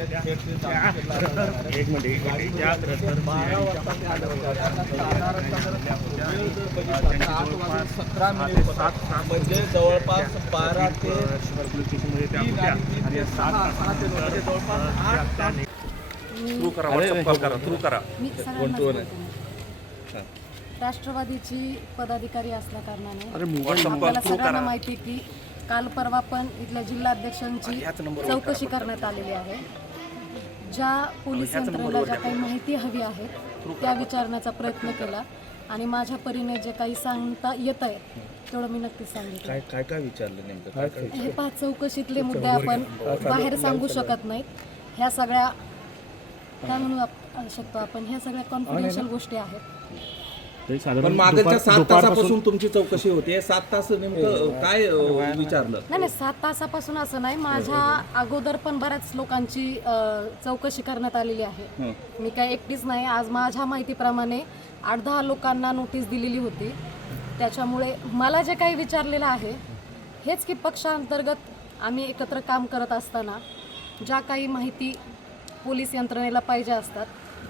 एक मिनिट ज्या म्हणजे जवळपास 12 ते पोलीस स्टेशनमध्ये त्या होत्या आणि 7 थ्रू करा. मी सगळ्यांनाच बोलते. राष्ट्रवादीची पदाधिकारी असल्या कारणाने आपल्याला सगळ्यांना माहिती की काल परवा पण इथल्या जिल्हाध्यक्षांची चौकशी करण्यात आलेली आहे. ज्या पोलीस यंत्रणेला ज्या काही माहिती हवी आहे त्या विचारण्याचा प्रयत्न केला आणि माझ्या परीने जे काही सांगता येत आहे तेवढं मी नक्कीच सांगितलं. काय विचारलं नेमकं? हे 5 चौकशीतले मुद्दे आपण बाहेर सांगू शकत नाहीत. ह्या सगळ्या काय म्हणू शकतो आपण, ह्या सगळ्या कॉन्फिडेन्शियल गोष्टी आहेत. पण मागच्या 7 तासापासून तुमची चौकशी होते. 7 तास नेमकं काय विचारलं? नाही 7 तासापासून असं नाही, माझ्या अगोदर पण बऱ्याच लोकांची चौकशी करण्यात आलेली आहे. मी काय एकटीच नाही. आज माझ्या माहितीप्रमाणे 8-10 लोकांना नोटीस दिलेली होती. त्याच्यामुळे मला जे काही विचारलेलं आहे हेच की पक्षांतर्गत आम्ही एकत्र काम करत असताना ज्या काही माहिती पोलीस यंत्रणेला पाहिजे असतात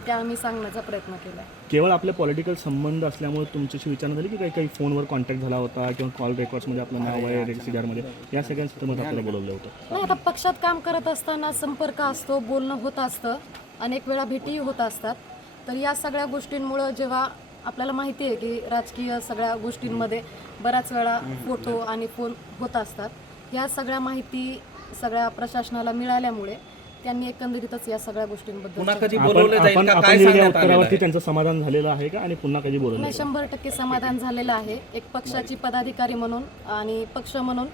त्या आम्ही सांगण्याचा प्रयत्न केला. केवळ आपले पॉलिटिकल संबंध असल्यामुळे तुमच्याशी विचारणा झाली की काही फोनवर कॉन्टॅक्ट झाला होता किंवा कॉल रेकॉर्ड्समध्ये आपलं नाव आहे रेसिडरमध्ये, या सगळ्यांसोबत आपल्याला बोलवलं होतं? नाही, आता पक्षात काम करत असताना संपर्क असतो, बोलणं होत असतं, अनेक वेळा भेटीही होत असतात. तर या सगळ्या गोष्टींमुळं जेव्हा आपल्याला माहिती आहे की राजकीय सगळ्या गोष्टींमध्ये बऱ्याच वेळा फोटो आणि फोन होत असतात, या सगळ्या माहिती सगळ्या प्रशासनाला मिळाल्यामुळे त्यांनी एकंदरीतच या सगळ्या गोष्टींबद्दल उत्तरावरती त्यांचं समाधान झालेलं आहे का आणि पुन्हा कधी बोलवलं? नाही, 100% समाधान झालेलं आहे. एक पक्षाची पदाधिकारी म्हणून आणि पक्ष म्हणून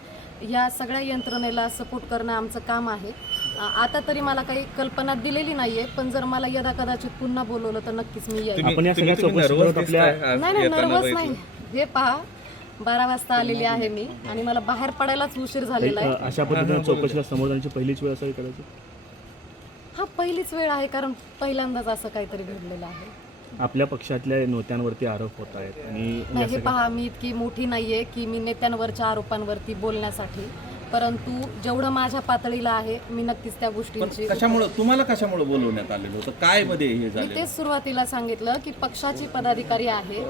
या सगळ्या यंत्रणेला सपोर्ट करणं आमचं काम आहे. आता तरी मला काही कल्पना दिलेली नाहीये, पण जर मला यदा कदाचित पुन्हा बोलवलं तर नक्कीच मी येईल. आपण या सगळ्या चौकशीत आपल्या नाही नर्वस नाही. हे पहा, 12 वाजता आलेली आहे मी आणि मला बाहेर पडायलाच उशीर झालेला आहे. अशा पद्धतीने चौकशीला समोर जाण्याची पहिलीच वेळ असावी कदाचित? हा पहिलीच वेळ आहे, कारण पहिल्यांदाच असं काहीतरी घडलेलं आहे. आपल्या पक्षातल्या नेत्यांवरती आरोप होत आहेत आणि हे पहा, मी इतकी मोठी नाहीये की मी नेत्यांवरच्या आरोपांवरती बोलण्यासाठी, परंतु जेवढं माझ्या पातळीला आहे मी नक्कीच त्या गोष्टींची. तुम्हाला कशामुळे बोलवण्यात आलेलं होतं? काय मध्ये हे झालं? मी तेच सुरुवातीला सांगितलं की पक्षाची पदाधिकारी आहे,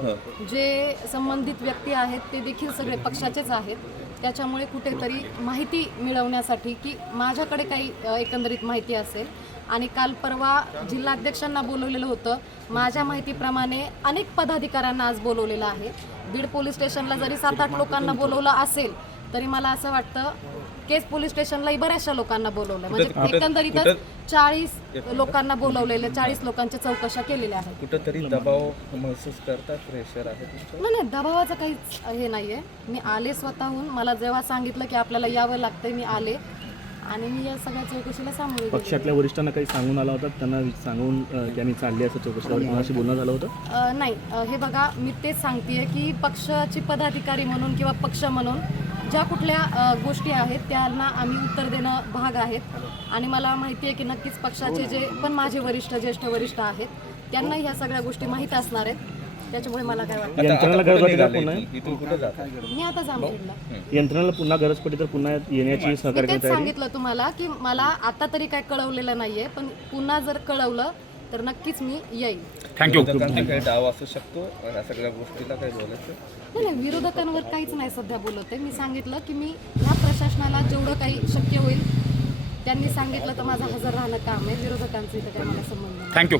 जे संबंधित व्यक्ती आहेत ते देखील सगळे पक्षाचेच आहेत. त्याच्यामुळे कुठेतरी माहिती मिळवण्यासाठी की माझ्याकडे काही एकंदरीत माहिती असेल, आणि काल परवा जिल्हाध्यक्षांना बोलवलेलं होतं. माझ्या माहितीप्रमाणे अनेक पदाधिकाऱ्यांना आज बोलवलेलं आहे. बीड पोलीस स्टेशनला जरी 7-8 लोकांना बोलवलं असेल तरी मला असं वाटतं केस पोलीस स्टेशनलाही बऱ्याचशा लोकांना बोलवलं, म्हणजे एकंदरीतच 40 लोकांना बोलवलेले, 40 लोकांच्या चौकशा केलेल्या आहेत. कुठंतरी दबाव महसूस करतात, प्रेशर आहे? नाही, दबावाचं काहीच हे नाहीये. मी आले स्वतःहून. मला जेव्हा सांगितलं की आपल्याला यावं लागतंय मी आले आणि मी या सगळ्या चौकशीला सामोरे गेले. पक्षातल्या वरिष्ठांना काही सांगून आला होता, त्यांना सांगून त्यांनी चालली असं चौकशीला कोणाशी बोलणं झालं होतं? नाही, हे बघा, मी तेच सांगतेय की पक्षाची पदाधिकारी म्हणून किंवा पक्ष म्हणून ज्या कुठल्या गोष्टी आहेत त्यांना आम्ही उत्तर देणं भाग आहेत. आणि मला माहिती आहे की नक्कीच पक्षाचे जे पण माझे वरिष्ठ, ज्येष्ठ वरिष्ठ आहेत त्यांना ह्या सगळ्या गोष्टी माहीत असणार आहेत. त्याच्यामुळे मला काय वाटतं, यंत्रणाला गरज वाटते का पुन्हा? मी आता जामखेडला. यंत्रणाला पुन्हा गरज पडली तर पुन्हा येण्याची सहकार्य तेच सांगितलं तुम्हाला की मला आता तरी काय कळवलेलं नाहीये, पण पुन्हा जर कळवलं तर नक्कीच मी येईल. थँक्यू. काही डाव असू शकतो या सगळ्या गोष्टीला काय बोलायचं? नाही, विरोधकांवर काहीच नाही सध्या बोलते. मी सांगितलं की मी ह्या प्रशासनाला जेवढं काही शक्य होईल त्यांनी सांगितलं तर माझं हजर राहणं काम आहे. विरोधकांचं इथं काही मला संबंध नाही. थँक्यू.